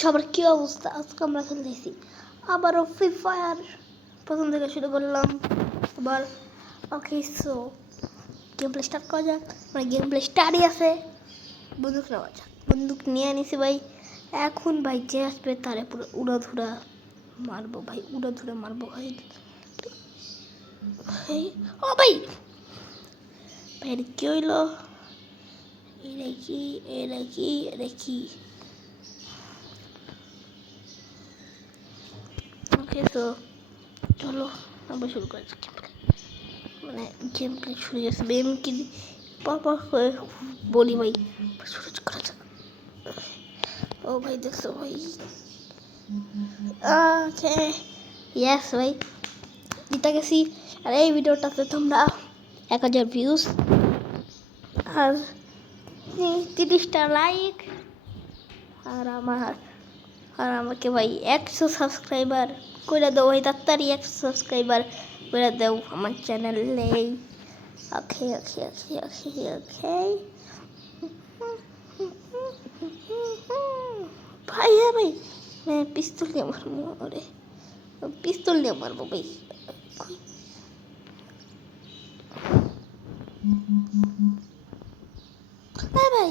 সবার কি অবস্থা? আজকে আমরা খেলতেছি আবারও ফ্রি ফায়ার। প্রথম থেকে শুরু করলাম আবার। ওকে, সো গেম প্লে স্টার্ট করা যাক। মানে গেম প্লে স্টার্টই আছে। বন্দুক নেওয়া যাক। বন্দুক নিয়ে নিছি ভাই। এখন ভাই যে আসবে তারে পুরো উড়াধুরা মারবো ভাই, উড়াধুরা মারবো ভাই। ও ভাই ভাই কি হইলো? এটা কি? ওকে, তো চলো আবার শুরু করা যাক। মানে গেম প্লে শুরু হয়েছে, আমি কি পাপা হয়ে বলি ভাই শুরু করা যাক। ও ভাই দেখছো ভাই? ওকে, ইয়েস ভাই জিতে গেছি। আর এই ভিডিওটাতে তোমরা 1000 ভিউজ আর 30টা লাইক আর আমাকে ভাই 100 সাবস্ক্রাইবার করে দাও ভাই, তাড়াতাড়ি 100 সাবস্ক্রাইবার করে দাও আমার চ্যানেলে। ওকে ওকে ওকে ওকে ওকে ভাই। হ্যাঁ ভাই, পিস্তল দিয়ে মারবো। ওরে পিস্তল দিয়ে মারবো ভাই। হ্যাঁ ভাই,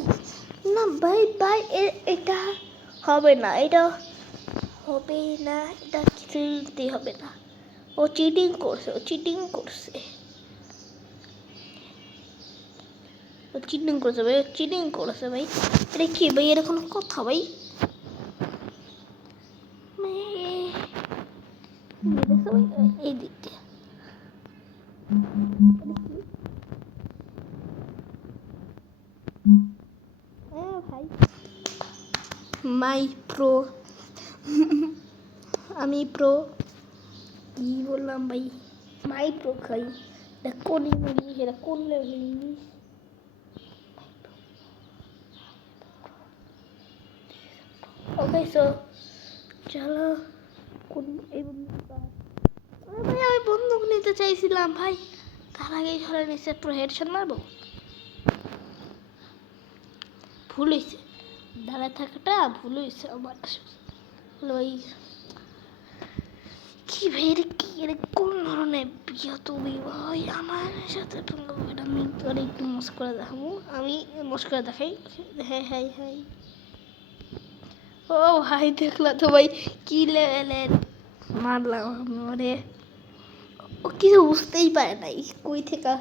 না ভাই ভাই এটা হবে না, এটা হবে না, এটা কিছুতেই হবে না। ও চিটিং করছে ভাই, চিটিং করেছে ভাই। এটা কি ভাই? এটা কোনো কথা ভাই? এই দিক দিয়ে ভাই মাই প্রো, আমি প্রো কি বললাম ভাই? মাই প্রো খাই। এটা কোন ইংলিশ? এটা কোন লেভেল ইংলিশ? ওকে, সো চলো কোন এই বন্ধুটা ভাই, আমি বন্দুক নিতে চাইছিলাম ভাই, তার আগেই ধরে নিচ্ছে। পুরো হেডশট মারবো, ভুল হয়েছে, দাঁড়ায় থাকাটা ভুল হয়েছে আমার। ভাই কি ভাই, এটা কোন ধরনের বিয়ে তুমি ভাই? আমার সাথে আমি তোর একটু মস্করা দেখাবো, আমি মস্করা দেখাই। হ্যাঁ হ্যাঁ হ্যাঁ, ও ভাই দেখলা তো ভাই কি লেভেলের মারলাম আমি ওরে। ও কিছু বুঝতেই পারে নাই কই থেকে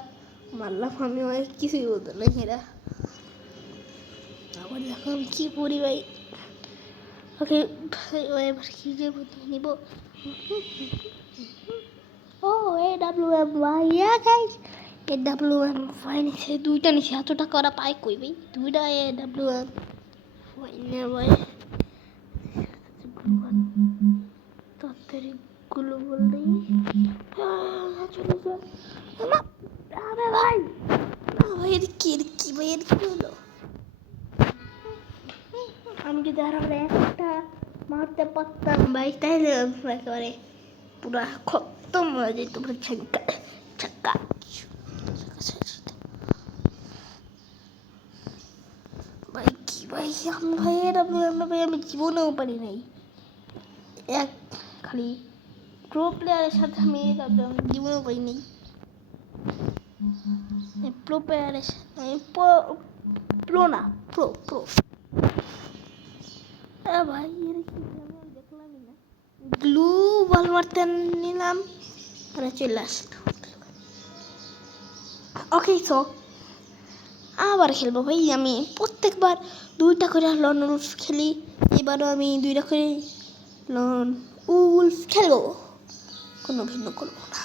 মারলাম আমি, ওই কিছুই বলতো না। এরা আবার দেখো আমি কি করি ভাই। ওকে ভাই, ও এবার কি যে নিব। ও AWM ভাই, গাইস AWM ভাই নিচে দুইটা নিচে এতটা করা পাই কই ভাই? দুইটা AWM ভাই নে ভাই। তাড়াতাড়ি গুলো বললেই চলে যা। আরে ভাই ভাই, এর কি ভাই? এর কি হলো? আমি যদি আর একটা মারতে পারতাম ভাই, তাইলে একেবারে পুরা খতম হয়ে যেত পুরো ছাক্কা। ভাই কি ভাই, আমি ভাই আমি জীবনেও পারি নাই। এক খালি প্রো প্লেয়ারের সাথে আমি জীবনেও পারি নাই। প্রো প্লেয়ারের সাথে আমি প্রো না, প্রো প্রো ভাই। এর কি আমি দেখলামই না। গ্লু বল মারতে নিলাম আর চলে আসলো। ওকে, সো আবার খেলবো ভাই। আমি প্রত্যেকবার 2টা করে লন উলফ খেলি, এবারও আমি 2টা করে লন উলফ খেলবো, কোনো ভিন্ন করবো না।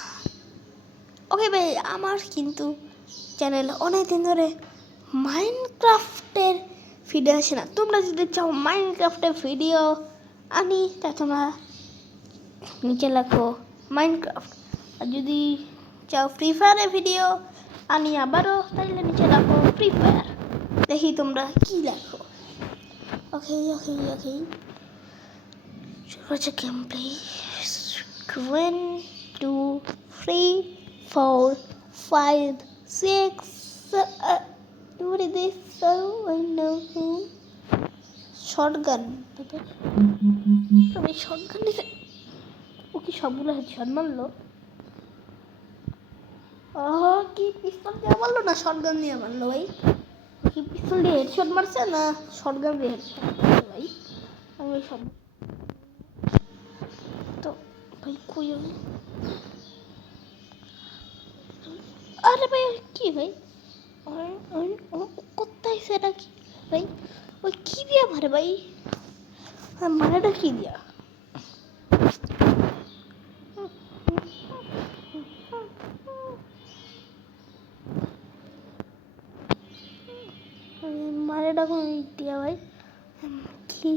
ওকে ভাই, আমার কিন্তু চ্যানেল অনেকদিন ধরে মাইনক্রাফটের ভিডিও আসে না। তোমরা যদি চাও মাইনক্রাফটের ভিডিও আনি, তা তোমরা নিচে লেখো মাইনক্রাফট। আর যদি চাও ফ্রি ফায়ারের ভিডিও আনি আবারও, তাহলে নিচে লেখো ফ্রি ফায়ার। দেখি তোমরা কি লেখো। ওকে ওকে ওকে, শুরু game play. 1 2 3 4 5 6 what is this? So I know short gun, আমি শর্ট গান নিতে, ও কি সবগুলো হেডশট মারলো? কি পিস্তল দিয়ে মারলো না শর্ট গান দিয়ে মারলো ভাই? কি পিস্তল দিয়ে হেডশট মারছে না শর্ট গান দিয়ে হেডশট মারছে ভাই? আমি সব তো ভাই কই আমি? আরে ভাই কি ভাই, কোথায় সেটা কি ভাই? ওই কি দিয়া মারে ভাই? মারাটা কি দিয়া? মারাটা কোন দিয়া ভাই? কি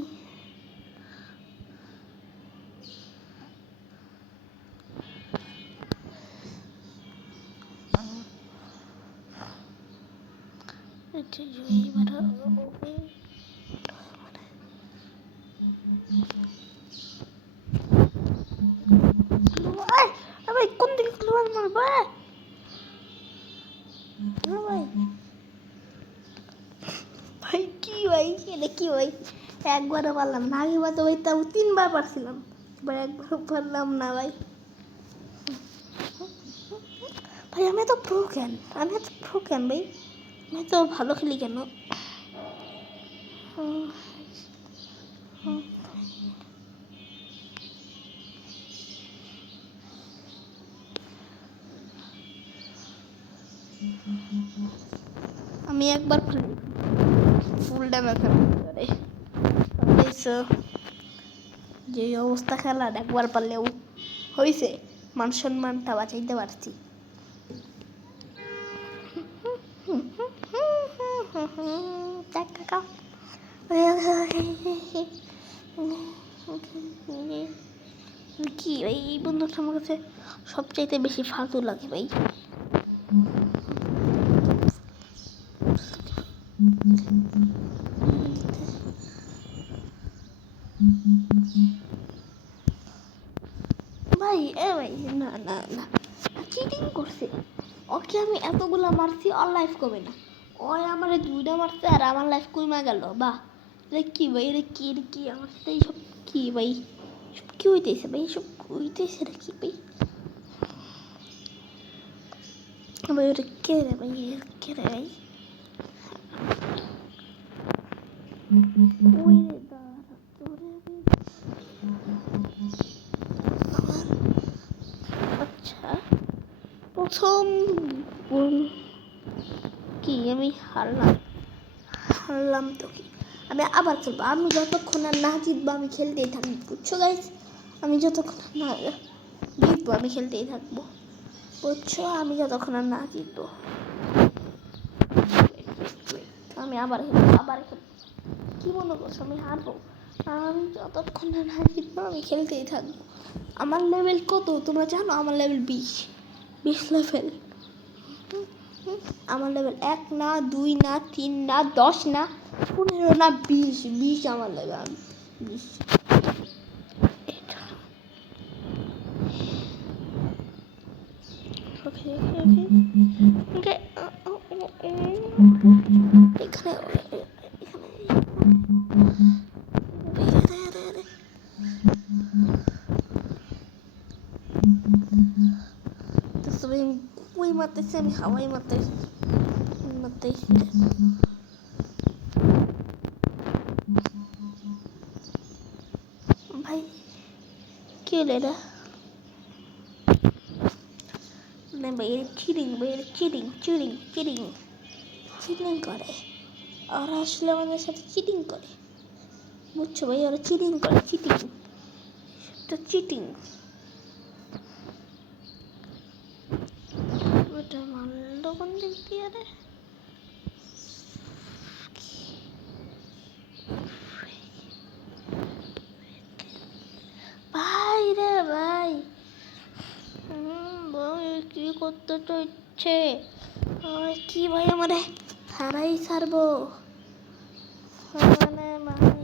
ভাই কোন দিকে ক্লোয়ার মারবা ভাই? ভাই কি ভাই, এটা কি ভাই? একবারও পারলাম না, আগেবার তো ভাই তাও 3বার পারছিলাম, এবার একবারও পারলাম না ভাই। ভাই আমি তো প্রো কেন, আমি তো প্রো কেন ভাই? আমি তো ভালো খেলি কেন? আমি একবার ফুল ড্যামেজ করে যে অবস্থা খেলার, একবার পারলেও হয়েছে, মান সম্মানটা বাঁচাইতে পারছি। কি ভাই এই বন্ধুটা আমার কাছে সবচাইতে বেশি ফালতু লাগে ভাই। ভাই ভাই না না না, চিটিং করছে। ওকে আমি এতগুলা মারছি, ওর লাইফ কমে না, ওই আমার 2টা মারছে আর আমার লাইফ কমে গেল। বাহ, এটা কি ভাই? এটা কি আমার সাথে এইসব কি ভাই? সব কি হইতেছে ভাই? সব হইতেছে এটা কি ভাই? ভাই ওটা কে রে ভাই? কে রে ভাই? ওই রে দাঁড়া তোরে। আচ্ছা প্রথম কি আমি হারলাম তো কি, আমি আবার খেলবো। আমি যতক্ষণ আর না জিতবো আমি খেলতেই থাকবো, বুঝছো গাইস? আমি যতক্ষণ আর না জিতবো আমি খেলতেই থাকবো, বুঝছো? আমি যতক্ষণ আর না জিতবো আমি আবার খেলবো। কি মনে করছো আমি হারবো? আমি যতক্ষণ না জিতবো আমি খেলতেই থাকবো। আমার লেভেল কত তোমরা জানো? আমার লেভেল 20 লেভেল। আমার লেভেল 1 না 2 না 3 না 10 না 15 না 20 আমার লেভেল। আমি 20। এখানে ওই মারতেছি, আমি হাওয়াই মারতেছি। ভাই কি হলো এটা? না ভাই এটা চিটিং, ভাই এটা চিটিং করে। ওরা আসলে আমাদের সাথে চিটিং করে, বুঝছো ভাই? ওরা চিটিং করে, চিটিং। ওটা মারলো কোন দিক দিয়ে রে? ভাই রে ভাই, ভাই কি করতে চাইছে? কি ভাই আমারে হারাই ছাড়বো মানে ভাই?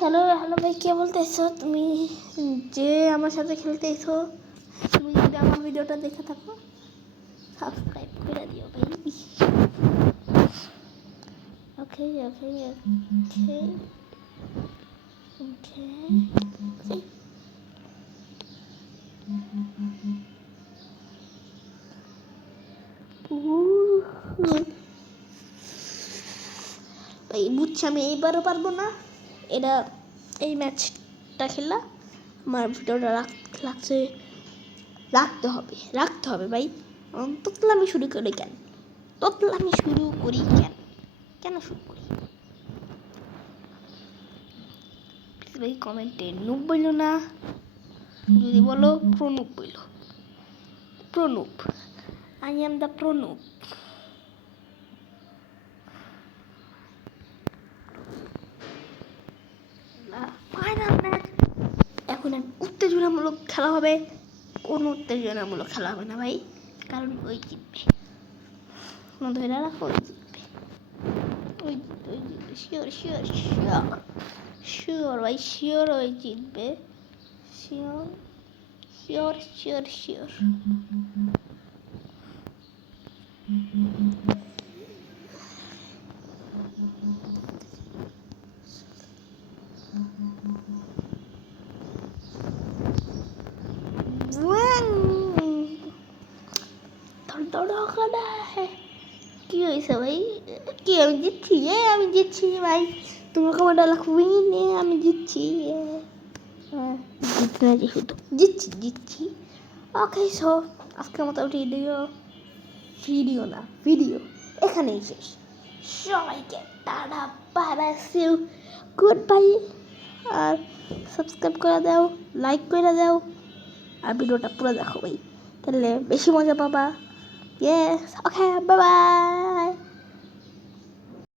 হ্যালো ভাই, কে বলতেছো তুমি? যে আমার সাথে খেলতেছো, তুমি যদি আমার ভিডিওটা দেখে থাকো সাবস্ক্রাইব করে দিও ভাই। ওকে ওকে ওকে ওকে ভাই বুঝছি আমি এইবারও পারবো না। এটা এই ম্যাচটা খেলা আমার ভিডিওটা রাখতে হবে ভাই। তোতলামি শুরু করি কেন? কেন শুরু করি ভাই? কমেন্টে নুব বললো না, যদি বলো প্রণব বললো। Pranab, I am the Pranab. Final match. এখন উত্তেজনামূলক খেলা হবে। কোন উত্তেজনামূলক খেলা হবে না ভাই, কারণ ওই জিতবে। ধরে রাখো, ওই জিতবে শিওর শিওর শিওর শিওর ভাই, শিওর ওই জিতবে। Sure sure sure sure. কি হয়েছে ভাই? কি আমি জিতছি? আমি জিতছি ভাই। তোমার কমেন্ট লিখবি, আমি জিতছি। যেহেতু জিতছি। ওকে, সো আজকের মতো ভিডিও এখানেই শেষ। সবাইকে tata, bye bye, see you, goodbye. আর সাবস্ক্রাইব করে দাও, লাইক করে দাও, আর ভিডিওটা পুরো দেখো ভাই, তাহলে বেশি মজা পাবা। ইয়েস, ওকে, বাই বাই।